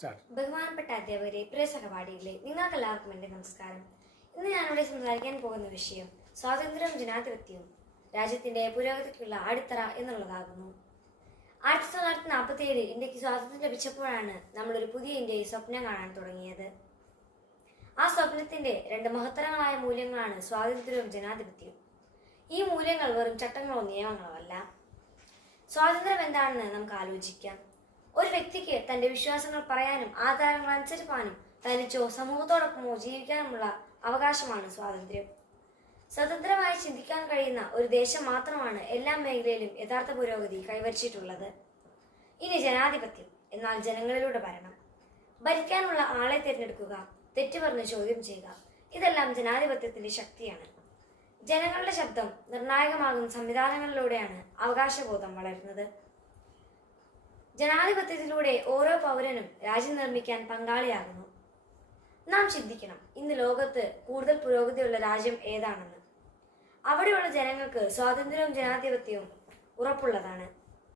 ബഹുമാനപ്പെട്ട അധ്യാപകരെ, പ്രിയ സഹപാഠികളെ, നിങ്ങൾക്ക് എല്ലാവർക്കും എൻ്റെ നമസ്കാരം. ഇന്ന് ഞാനിവിടെ സംസാരിക്കാൻ പോകുന്ന വിഷയം സ്വാതന്ത്ര്യവും ജനാധിപത്യവും രാജ്യത്തിന്റെ പുരോഗതിക്കുള്ള അടിത്തറ എന്നുള്ളതാകുന്നു. 1947 ഇന്ത്യക്ക് സ്വാതന്ത്ര്യം ലഭിച്ചപ്പോഴാണ് നമ്മളൊരു പുതിയ ഇന്ത്യയെ സ്വപ്നം കാണാൻ തുടങ്ങിയത്. ആ സ്വപ്നത്തിന്റെ രണ്ട് മഹത്തരങ്ങളായ മൂല്യങ്ങളാണ് സ്വാതന്ത്ര്യവും ജനാധിപത്യവും. ഈ മൂല്യങ്ങൾ വെറും ചട്ടങ്ങളോ നിയമങ്ങളോ അല്ല. സ്വാതന്ത്ര്യം എന്താണെന്ന് നമുക്ക് ആലോചിക്കാം. ഒരു വ്യക്തിക്ക് തന്റെ വിശ്വാസങ്ങൾ പറയാനും ആചാരങ്ങൾ അനുസരിപ്പാനും തനിച്ചോ സമൂഹത്തോടൊപ്പമോ ജീവിക്കാനുമുള്ള അവകാശമാണ് സ്വാതന്ത്ര്യം. സ്വതന്ത്രമായി ചിന്തിക്കാൻ കഴിയുന്ന ഒരു ദേശം മാത്രമാണ് എല്ലാ മേഖലയിലും യഥാർത്ഥ പുരോഗതി കൈവരിച്ചിട്ടുള്ളത്. ഇനി ജനാധിപത്യം എന്നാൽ ജനങ്ങളിലൂടെ ഭരണം. ഭരിക്കാനുള്ള ആളെ തിരഞ്ഞെടുക്കുക, തെറ്റു പറഞ്ഞ് ചോദ്യം ചെയ്യുക, ഇതെല്ലാം ജനാധിപത്യത്തിന്റെ ശക്തിയാണ്. ജനങ്ങളുടെ ശബ്ദം നിർണായകമാകുന്ന സംവിധാനങ്ങളിലൂടെയാണ് അവകാശബോധം വളരുന്നത്. ജനാധിപത്യത്തിലൂടെ ഓരോ പൗരനും രാജ്യം നിർമ്മിക്കാൻ പങ്കാളിയാകുന്നു. നാം ചിന്തിക്കണം, ഇന്ന് ലോകത്ത് കൂടുതൽ പുരോഗതിയുള്ള രാജ്യം ഏതാണെന്ന്. അവിടെയുള്ള ജനങ്ങൾക്ക് സ്വാതന്ത്ര്യവും ജനാധിപത്യവും ഉറപ്പുള്ളതാണ്.